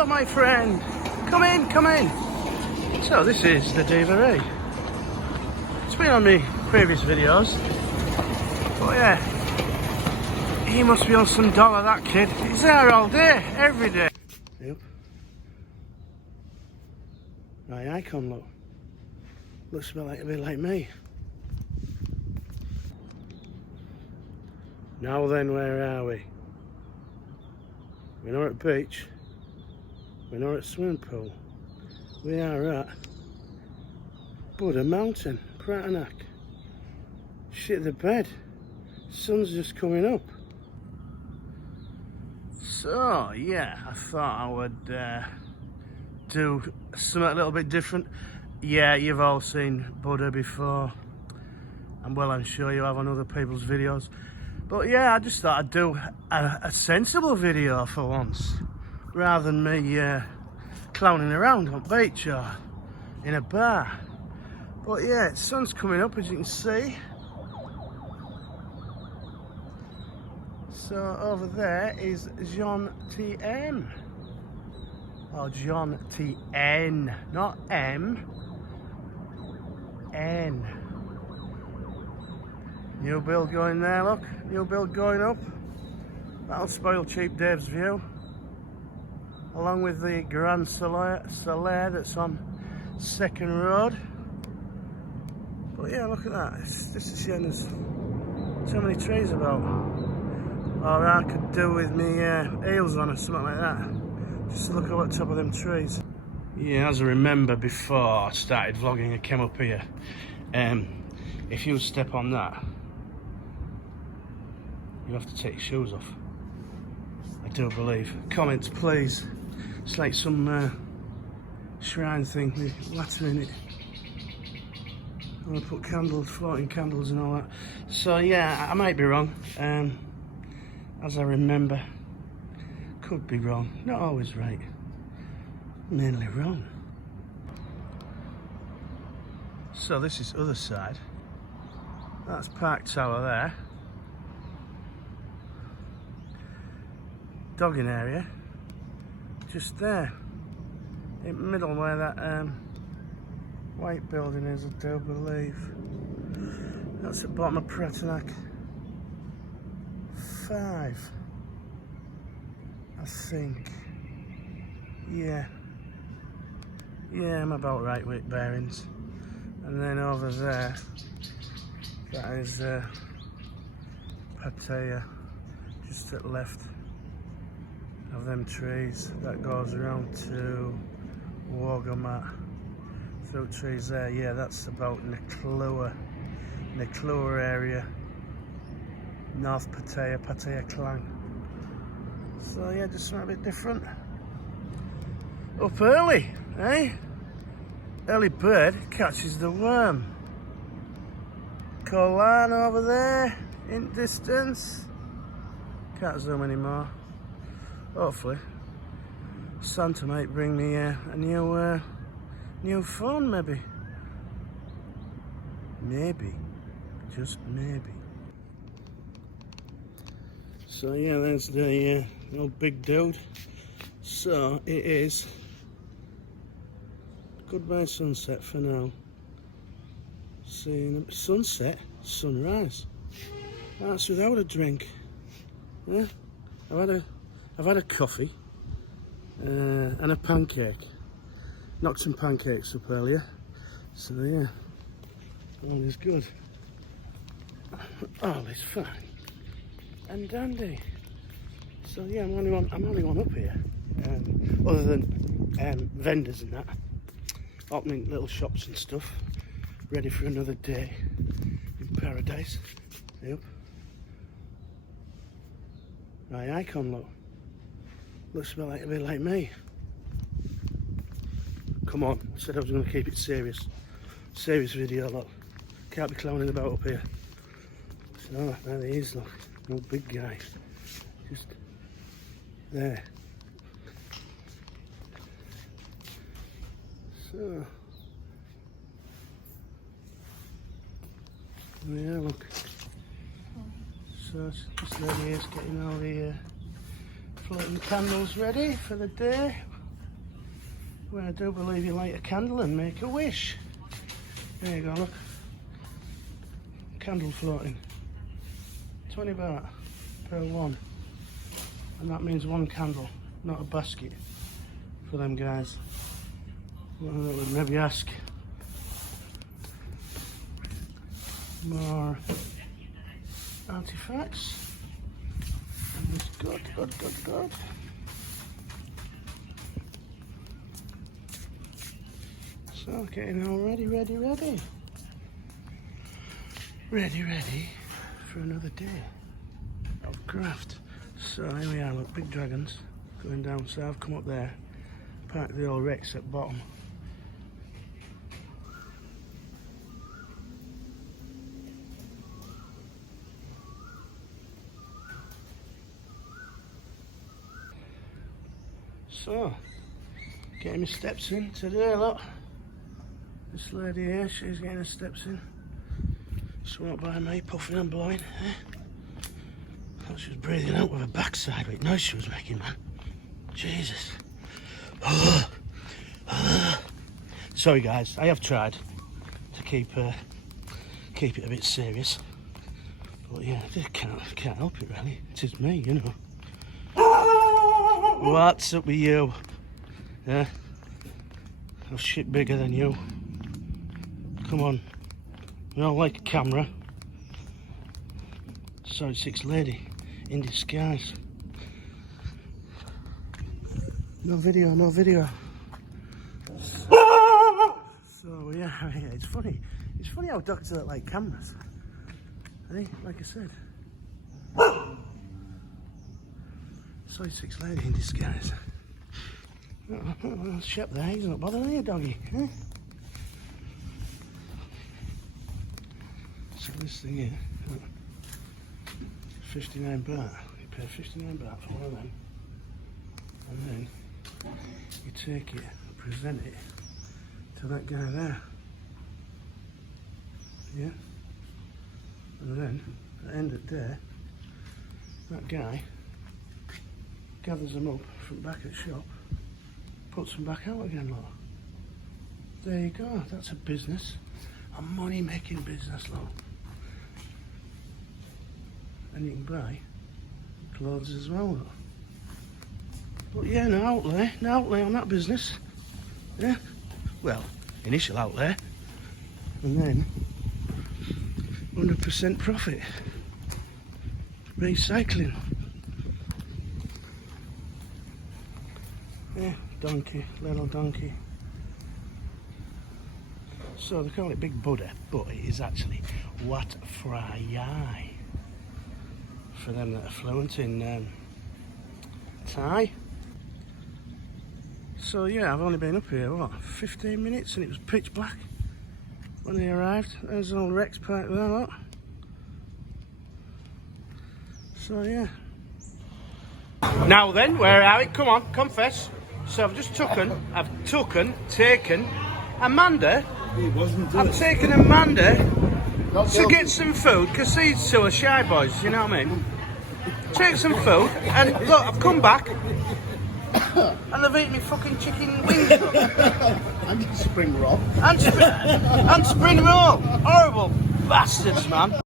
Hello, my friend. Come in, come in. So this is the Diva. It's been on me previous videos. But yeah, he must be on some dollar, that kid. He's there all day, every day. Yep. Right, icon look. Looks a bit like me. Now then, where are we? We're not at the beach. We're not at swimming pool. We are at Buddha Mountain, Pattaya. Shit the bed. Sun's just coming up. So yeah, I thought I would do something a little bit different. Yeah, you've all seen Buddha before, and well, I'm sure you have on other people's videos. But yeah, I just thought I'd do a sensible video for once, rather than me clowning around on the beach or in a bar. But yeah, the sun's coming up, as you can see. So over there is John TM, or John TN, not M, N. New build going there, look. New build going up. That'll spoil Cheap Dave's view. Along with the Grand Solaire that's on Second Road. But yeah, look at that. It's just a shame there's so many trees about. Or I could do with me heels on or something like that. Just look at the top of them trees. Yeah, as I remember before I started vlogging, I came up here. If you step on that, you have to take your shoes off. I do believe. Comments, please. It's like some shrine thing with water in it. I'm gonna put candles, floating candles and all that. So yeah, I might be wrong. As I remember, could be wrong. Not always right. Mainly wrong. So this is other side. That's Park Tower there. Dogging area. Just there. In the middle where that white building is, I do believe. That's the bottom of Pattaya. 5. I think. Yeah. Yeah, I'm about right with bearings. And then over there, that is Pattaya, just at the left of them trees. That goes around to Walkabout. Through trees there. Yeah, that's about Nuklua area. North Pattaya Clan. So yeah, just something a bit different. Up early, eh? Early bird catches the worm. Colan over there in distance. Can't zoom anymore. Hopefully Santa might bring me a new phone, maybe. Maybe. Just maybe. So yeah, there's the old big dude. So it is goodbye sunset for now. Seeing sunset, sunrise. That's without a drink. Yeah, I've had a coffee and a pancake. Knocked some pancakes up earlier. So yeah, all is good. All is fine and dandy. So yeah, I'm only one up here. Other than vendors and that, opening little shops and stuff, ready for another day in paradise. Yep. My icon look. Looks a bit like me. Come on, I said I was going to keep it serious. Serious video, look. Can't be clowning about up here. So there he is, look. No big guy. Just there. So yeah, look. So this lady is getting all the floating candles ready for the day. Well, I do believe you light a candle and make a wish. There you go, look. Candle floating. 20 baht per one. And that means one candle, not a basket for them guys. Well, I would maybe ask. More artifacts. And it's good. So getting all ready for another day of craft. So here we are, look, big dragons going down south, come up there, park the old wrecks at bottom. So, getting my steps in today, look. This lady here, she's getting her steps in. She walked by me, puffing and blowing. Thought she was breathing out with her backside, what noise she was making, man. Jesus. Sorry guys, I have tried to keep it a bit serious. But yeah, I just can't help it really. It is me, you know. What's up with you? Yeah? I'm shit bigger than you. Come on. We don't like a camera. Sorry, 6 lady in disguise. No video. So yeah, it's funny. It's funny how dogs are like cameras. Like I said. Sorry, 6 lady in disguise. Shep there, he's not bothering you, doggy. Eh? So this thing here, 59 baht. You pay 59 baht for one of them. And then you take it and present it to that guy there. Yeah? And then, at the end of the day, that guy gathers them up from back at shop, puts them back out again, look. There you go, that's a business. A money making business, look. And you can buy clothes as well, look. But yeah, no outlay on that business. Yeah, well, initial outlay, and then 100% profit. Recycling. Yeah, donkey, little donkey. So they call it Big Buddha, but it is actually Wat Phra for them that are fluent in Thai. So yeah, I've only been up here, what, 15 minutes, and it was pitch black when they arrived. There's an old Rex park there, look. So yeah. Now then, where are we? Come on, confess. So I've just taken Amanda. I've taken Amanda to get some food, because these two are shy boys, you know what I mean? Take some food, and look, I've come back, and they've eaten me fucking chicken wings. And spring roll. And spring roll. Horrible bastards, man.